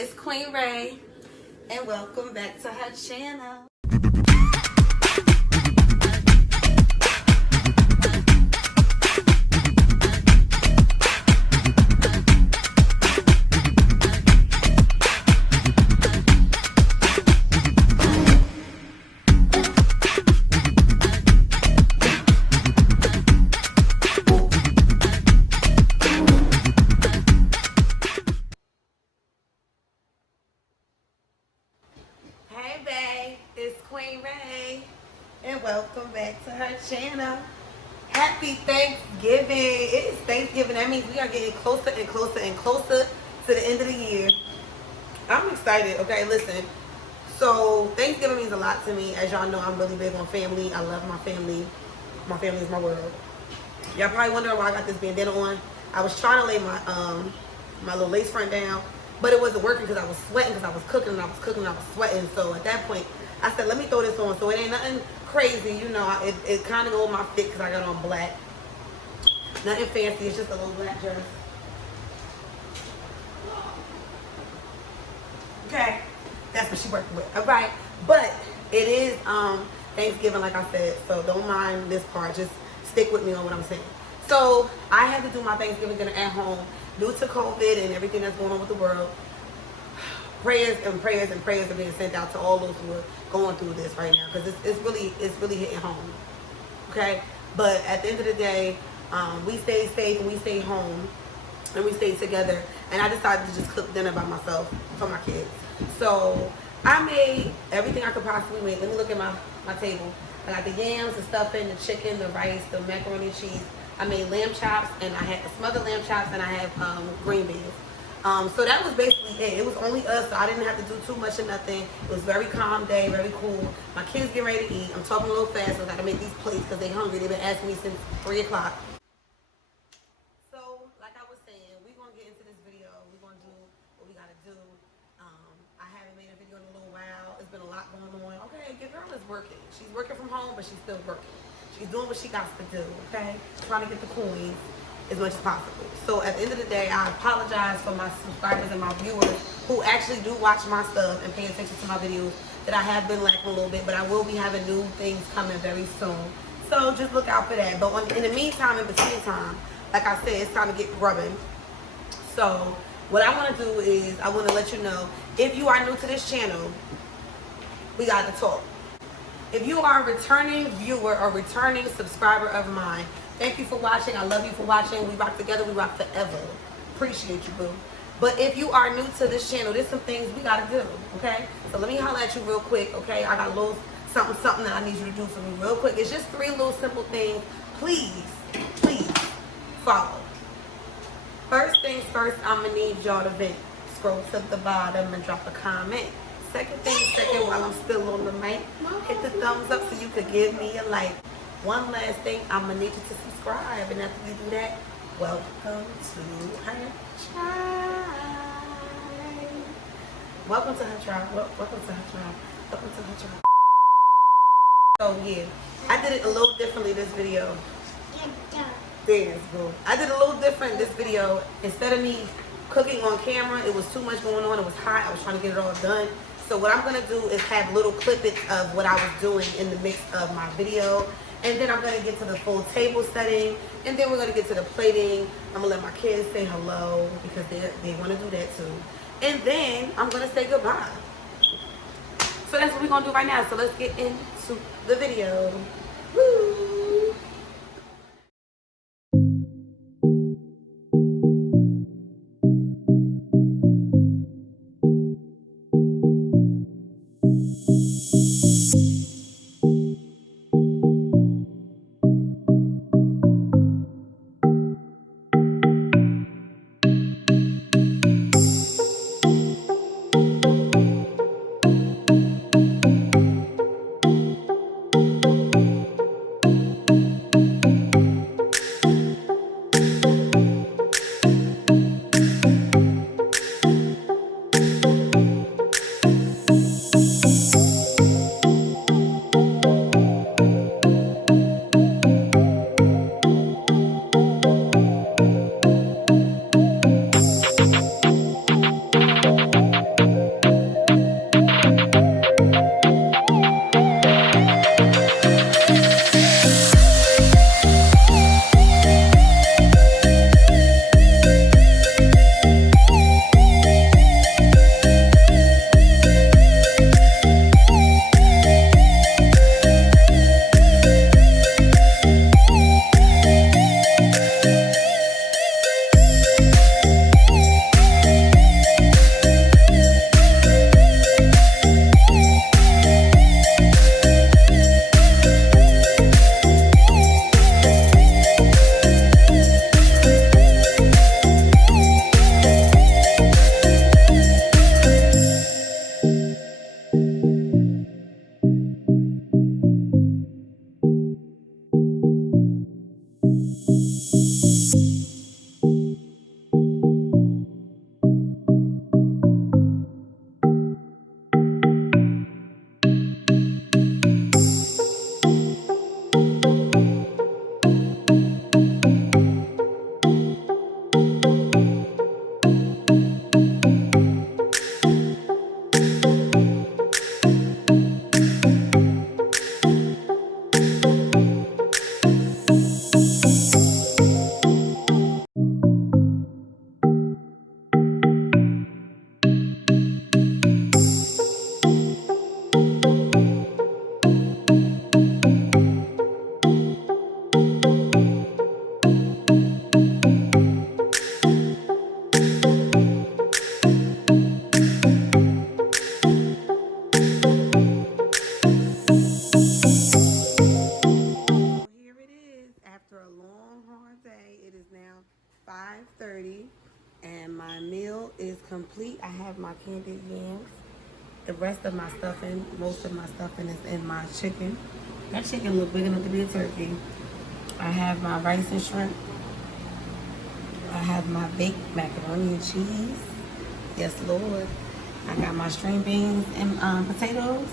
it's Queen Ray, and welcome back to her channel. Hey babe, it's Queen Ray, and welcome back to her channel. Happy Thanksgiving. It is Thanksgiving. That means we are getting closer and closer and closer to the end of the year. I'm excited. Okay, listen. So Thanksgiving means a lot to me. As y'all know, I'm really big on family. I love my family. My family is my world. Y'all probably wondering why I got this bandana on. I was trying to lay my little lace front down, but it wasn't working because I was sweating, because I was cooking and I was cooking and I was sweating. So at that point, I said, let me throw this on. So it ain't nothing crazy, you know. It kind of go with my fit because I got on black. Nothing fancy. It's just a little black dress. Okay, that's what she working with. All right, but it is Thanksgiving, like I said. So don't mind this part. Just stick with me on what I'm saying. So I had to do my Thanksgiving dinner at home due to COVID and everything that's going on with the world. Prayers and prayers and prayers are being sent out to all those who are going through this right now, because it's really hitting home. Okay, but at the end of the day, we stayed safe and we stayed home and we stayed together. And I decided to just cook dinner by myself for my kids. So I made everything I could possibly make. Let me look at my table. I got the yams, the stuffing, the chicken, the rice, the macaroni and cheese. I made lamb chops, and I had smothered lamb chops, and I had green beans. So that was basically it. It was only us, so I didn't have to do too much of nothing. It was a very calm day, very cool. My kids get ready to eat. I'm talking a little fast, so I gotta make these plates because they're hungry. They've been asking me since 3 o'clock. So, like I was saying, we're gonna get into this video. We're gonna do what we gotta do. I haven't made a video in a little while. It's been a lot going on. Okay, your girl is working. She's working from home, but she's still working. She's doing what she got to do, okay? Trying to get the coins as much as possible. So at the end of the day, I apologize for my subscribers and my viewers who actually do watch my stuff and pay attention to my videos, that I have been lacking a little bit, but I will be having new things coming very soon. So just look out for that. But in the meantime, in between time, like I said, it's time to get grubbing. So what I want to do is I want to let you know, if you are new to this channel, we got to talk. If you are a returning viewer or returning subscriber of mine, thank you for watching. I love you for watching. We rock together. We rock forever. Appreciate you, boo. But if you are new to this channel, there's some things we got to do, okay? So let me holler at you real quick, okay? I got a little something that I need you to do for me real quick. It's just 3 little simple things. Please follow. First things first, I'm going to need y'all to vent. Scroll to the bottom and drop a comment. Second thing second, while I'm still on the mic, hit the thumbs up so you could give me a like. One last thing, I'm going to need you to subscribe. And after you do that, welcome to her tribe. Welcome to her tribe. Welcome to her tribe. Welcome to her tribe. So yeah, I did it a little differently this video. There's boo. I did a little different this video. Instead of me cooking on camera, it was too much going on. It was hot. I was trying to get it all done. So what I'm going to do is have little clippets of what I was doing in the mix of my video. And then I'm going to get to the full table setting. And then we're going to get to the plating. I'm going to let my kids say hello because they want to do that too. And then I'm going to say goodbye. So that's what we're going to do right now. So let's get into the video. Woo! have my candied yams. The rest of my stuffing, most of my stuffing is in my chicken. That chicken look big enough to be a turkey. I have my rice and shrimp. I have my baked macaroni and cheese. Yes, Lord. I got my string beans and potatoes.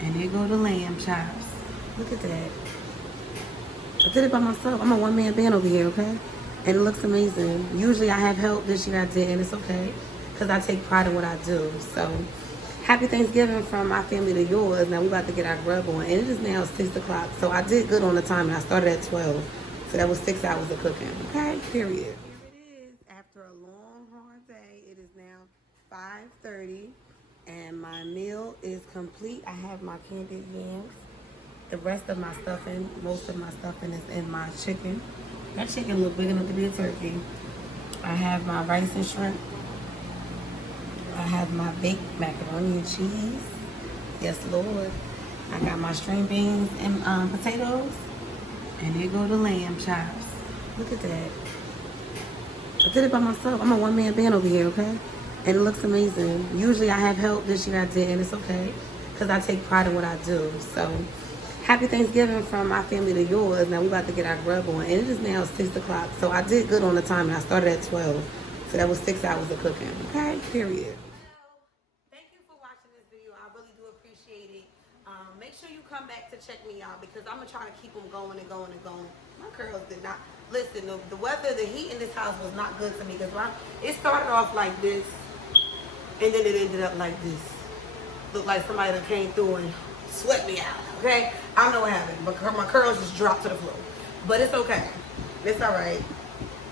And there go the lamb chops. Look at that. I did it by myself. I'm a one-man band over here, okay? And it looks amazing. Usually I have help. This year I did, and it's okay. Because I take pride in what I do. So, happy Thanksgiving from my family to yours. Now, we're about to get our grub on. And it is now 6 o'clock. So, I did good on the time. And I started at 12. So, that was 6 hours of cooking. Okay? Period. Here it is. After a long, hard day, it is now 5:30. And my meal is complete. I have my candied yams. The rest of my stuffing, most of my stuffing is in my chicken. That chicken look big enough to be a turkey. I have my rice and shrimp. I have my baked macaroni and cheese. Yes, Lord. I got my string beans and potatoes. And there go the lamb chops. Look at that. I did it by myself. I'm a one-man band over here, okay? And it looks amazing. Usually I have help. This year I did, and it's okay. Because I take pride in what I do. So, happy Thanksgiving from my family to yours. Now, we're about to get our grub on. And it is now 6 o'clock. So, I did good on the time. And I started at 12. So, that was 6 hours of cooking. Okay? Period. Thank you for watching this video. I really do appreciate it. Make sure you come back to check me out. Because I'm going to try to keep them going and going and going. My curls did not. Listen, the weather, the heat in this house was not good to me. Because it started off like this. And then it ended up like this. Looked like somebody that came through and sweat me out, okay? I don't know what happened, but my curls just dropped to the floor. But it's okay. It's all right.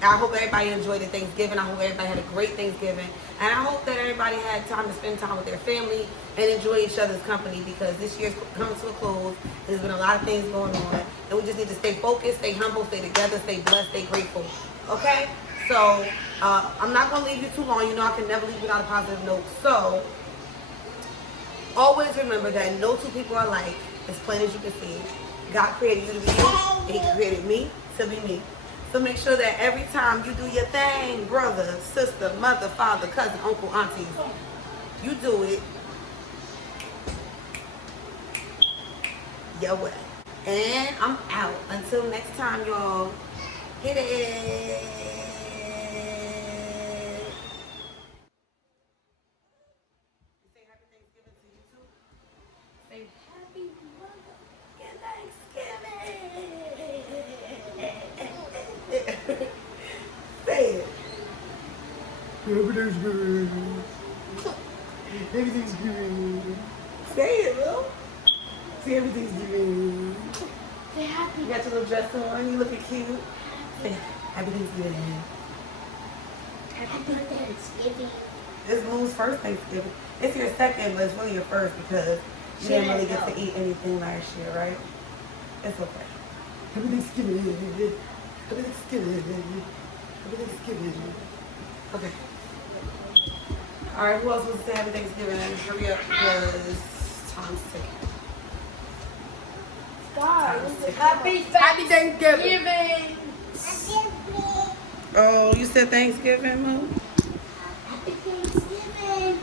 I hope everybody enjoyed the Thanksgiving. I hope everybody had a great Thanksgiving. And I hope that everybody had time to spend time with their family and enjoy each other's company, because this year's coming to a close. There's been a lot of things going on. And we just need to stay focused, stay humble, stay together, stay blessed, stay grateful. Okay? So, I'm not going to leave you too long. You know I can never leave without a positive note. So, always remember that no two people are alike, as plain as you can see. God created you to be you, and He created me to be me. So make sure that every time you do your thing, brother, sister, mother, father, cousin, uncle, auntie, you do it your way. And I'm out. Until next time, y'all. Hit it. Everything's good. Say it, Will. See, everything's good. Say happy. You got your little dress on. You looking cute. Say everything's good. Happy Thanksgiving. This Moon's first Thanksgiving. It's your second, but it's really your first because you didn't really get to eat anything last year, right? It's okay. Happy Thanksgiving. Happy Thanksgiving. Happy Thanksgiving. Okay. Alright, who else wants to say Happy Thanksgiving? Hurry up because time's ticking. Happy Thanksgiving. Oh, you said Thanksgiving, Mom? Happy Thanksgiving.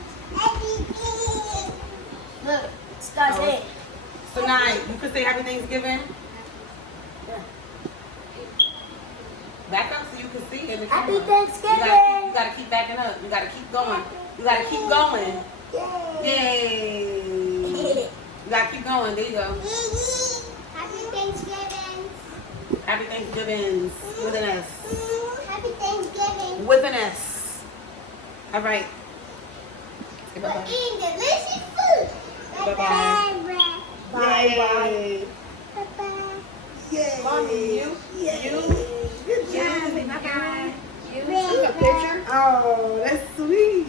Look, Skai's head. So now you can say Happy Thanksgiving. Yeah. Back up so you can see it. Happy Thanksgiving. You gotta keep backing up. You gotta keep going. You gotta keep going. Yay. You gotta keep going. There you go. Happy Thanksgiving. Happy Thanksgiving with an S. Happy Thanksgiving. With an S. All right. Say bye-bye. We're eating delicious food. Bye-bye. Bye-bye. Yay. Bye-bye. Yay. Mommy, you. Good job. Bye-bye. You took a picture? Oh, that's sweet.